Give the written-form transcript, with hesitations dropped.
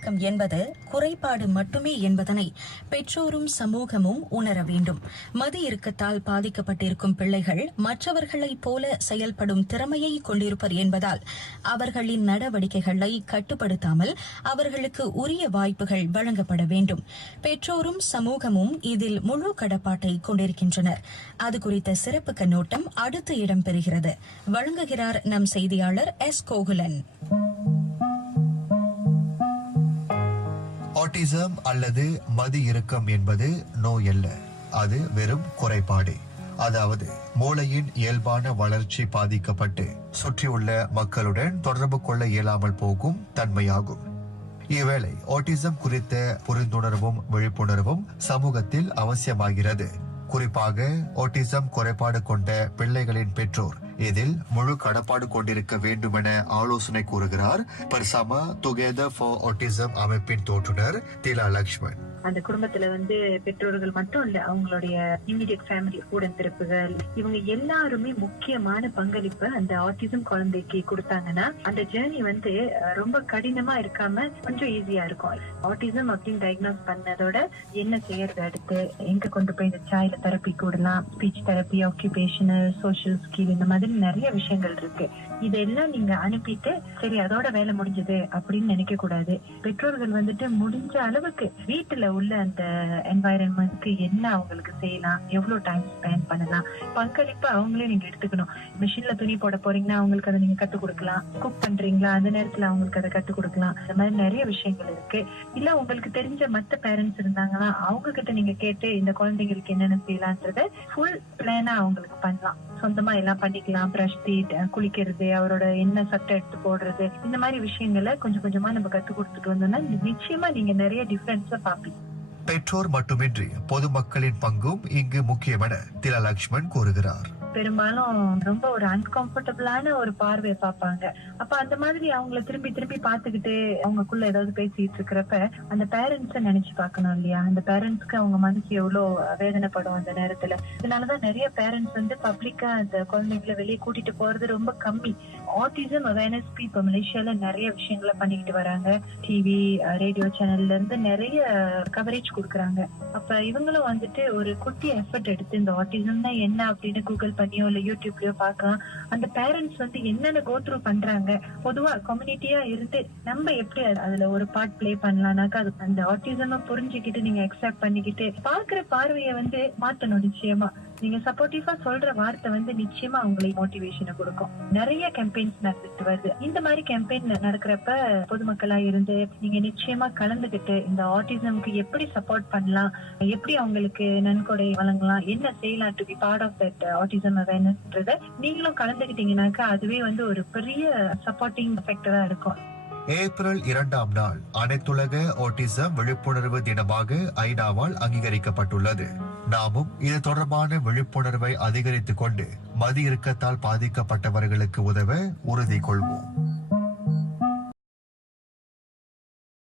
இறுக்கம் என்பது குறைபாடு மட்டுமே என்பதனை பெற்றோரும் சமூகமும் உணர வேண்டும். மது இறுக்கத்தால் பாதிக்கப்பட்டிருக்கும் பிள்ளைகள் மற்றவர்களைப் போல செயல்படும் திறமையை கொண்டிருப்பர் என்பதால் அவர்களின் நடவடிக்கைகளை கட்டுப்படுத்தாமல் அவர்களுக்கு உரிய வாய்ப்புகள் வழங்கப்பட வேண்டும். பெற்றோரும் சமூகமும் இதில் முழு கடப்பாட்டை கொண்டிருக்கின்றனர். அது குறித்த சிறப்பு கண்ணோட்டம் அடுத்து இடம்பெறுகிறது. வழங்குகிறார் நம் செய்தியாளர் எஸ். கோகுலன். ஆட்டிசம் அல்லது மது இறுக்கம் என்பது நோய் அல்ல, அது வெறும் குறைபாடு. அதாவது மூளையின் இயல்பான வளர்ச்சி பாதிக்கப்பட்டு சுற்றியுள்ள மக்களுடன் தொடர்பு கொள்ள இயலாமல் போகும் தன்மையாகும். இவ்வேளை ஆட்டிசம் குறித்த புரிந்துணர்வும் விழிப்புணர்வும் சமூகத்தில் அவசியமாகிறது. குறிப்பாக ஆட்டிசம் குறைபாடு கொண்ட பிள்ளைகளின் பெற்றோர் இதில் முழு கடப்பாடு கொண்டிருக்க வேண்டும் என ஆலோசனை கூறுகிறார் பர்சாமா டுகெதர் ஃபார் ஆட்டிசம் அமைப்பின் தோற்றுனர் திலா லக்ஷ்மன். அந்த குடும்பத்துல பெற்றோர்கள் மட்டும் இல்ல, அவங்களுடைய இமிடியட் ஃபேமிலி உடன்பிறப்புகள் இவங்க எல்லாருமே முக்கியமான பங்களிப்பு அந்த ஆட்டிசம் குழந்தைக்கு கொடுத்தாங்கன்னா அந்த ஜேர்னி ரொம்ப கடினமா இருக்காம கொஞ்சம் ஈஸியா இருக்கும். ஆட்டிசம் அப்படின்னு டயக்னோஸ் பண்ணதோட என்ன செய்யறது, அடுத்து எங்க கொண்டு போய் இந்த சைல்ட் தெரப்பி கூடலாம், speech therapy, occupational, social skill, இந்த மாதிரி நிறைய விஷயங்கள் இருக்கு. இதெல்லாம் நீங்க அனுப்பிட்டு சரி அதோட வேலை முடிஞ்சது அப்படின்னு நினைக்க கூடாது. பெற்றோர்கள் முடிஞ்ச அளவுக்கு வீட்டுல உள்ள அந்த என்வாயரன்மெண்ட்க்கு என்ன அவங்களுக்கு செய்யலாம், எவ்வளவு டைம் ஸ்பெண்ட் பண்ணலாம், பங்களிப்பு அவங்களே நீங்க எடுத்துக்கணும். மிஷின்ல துணி போட போறீங்கன்னா அவங்களுக்கு அதை நீங்க கத்துக் கொடுக்கலாம். குக் பண்றீங்களா அந்த நேரத்துல அவங்களுக்கு அதை கத்துக் கொடுக்கலாம். இந்த மாதிரி நிறைய விஷயங்கள் இருக்கு. இல்ல உங்களுக்கு தெரிஞ்ச மத்த பேரண்ட்ஸ் இருந்தாங்கன்னா அவங்க கிட்ட நீங்க கேட்டு இந்த குழந்தைங்களுக்கு என்னென்ன செய்யலான்றத ஃபுல் பிளானா அவங்களுக்கு பண்ணலாம். சொந்தமா எல்லாம் பண்ணிக்கலாம். பிரஷ் டீட், குளிக்கிறது, அவரோட என்ன சட்டை எடுத்து போடுறது, இந்த மாதிரி விஷயங்களை கொஞ்சம் கொஞ்சமா நம்ம கத்து கொடுத்துட்டு வந்தோம்னா நிச்சயமா நீங்க நிறைய டிஃபரன்ஸ பாப்பீங்க. பெற்றோர் மட்டுமின்றி பொதுமக்களின் பங்கும் இங்கு முக்கியமென திலா லக்ஷ்மன் கூறுகிறார். பெரும்பாலும் ரொம்ப ஒரு அன்கம்ஃபர்டபுளான ஒரு பார்வையை பார்ப்பாங்க. அப்ப அந்த மாதிரி அவங்கள திரும்பி திரும்பி பாத்துக்கிட்டு அவங்களுக்குள்ள ஏதாவது பேசிட்டு இருக்கிறப்ப அந்த பேரண்ட்ஸ நினைச்சு பார்க்கணும் இல்லையா? அந்த பேரண்ட்ஸ்க்கு அவங்க மனசு எவ்வளவு வேதனைப்படும் அந்த நேரத்துல. இதனாலதான் நிறைய பேரண்ட்ஸ் பப்ளிக்கா அந்த குழந்தைங்களை வெளியே கூட்டிட்டு போறது ரொம்ப கம்மி. ஆட்டிசம் அவேர்னஸ் இப்ப மலேசியால நிறைய விஷயங்களை பண்ணிக்கிட்டு வராங்க. டிவி, ரேடியோ சேனல்ல இருந்து நிறைய கவரேஜ் கொடுக்கறாங்க. அப்ப இவங்களும் ஒரு குட்டி எஃபர்ட் எடுத்து இந்த ஆட்டிசம்னா என்ன அப்படின்னு கூகுள் பண்ணியோ இல்ல யூடியூப்லயோ பாக்கலாம். அந்த பேரண்ட்ஸ் என்னென்ன கோ த்ரூ பண்றாங்க, பொதுவா கம்யூனிட்டியா இருந்து நம்ம எப்படி அதுல ஒரு பார்ட் பிளே பண்ணலாம்னாக்கா அது அந்த ஆட்டிசம் புரிஞ்சுக்கிட்டு நீங்க அக்செப்ட் பண்ணிக்கிட்டு பாக்குற பார்வையை மாத்தணும். நிச்சயமா நீங்க சப்போர்ட்டிவா சொல்ற வார்த்தை நிச்சயமா அவங்களுக்கு மோட்டிவேஷனை கொடுக்கும். நிறைய கேம்பெயின்ஸ் நடந்துட்டு வருது. இந்த மாதிரி கேம்பெயின் நடக்கிறப்ப பொதுமக்களா இருந்து நீங்க நிச்சயமா கலந்துகிட்டு இந்த ஆட்டிசம்க்கு எப்படி சப்போர்ட் பண்ணலாம், எப்படி அவங்களுக்கு நன்கொடை வழங்கலாம், என்ன செய்யலாம் to be part of that autism அவேர்னஸ்ன்றத நீங்களும் கலந்துகிட்டீங்கன்னாக்கா அதுவே ஒரு பெரிய சப்போர்ட்டிங் ஃபேக்டரா இருக்கும். ஏப்ரல் 2ஆம் நாள் அனைத்துலக ஆட்டிசம் விழிப்புணர்வு தினமாக ஐநாவால் அங்கீகரிக்கப்பட்டுள்ளது. நாமும் இது தொடர்பான விழிப்புணர்வை அதிகரித்துக் கொண்டு மது இறுக்கத்தால் பாதிக்கப்பட்டவர்களுக்கு உதவ உறுதி கொள்வோம்.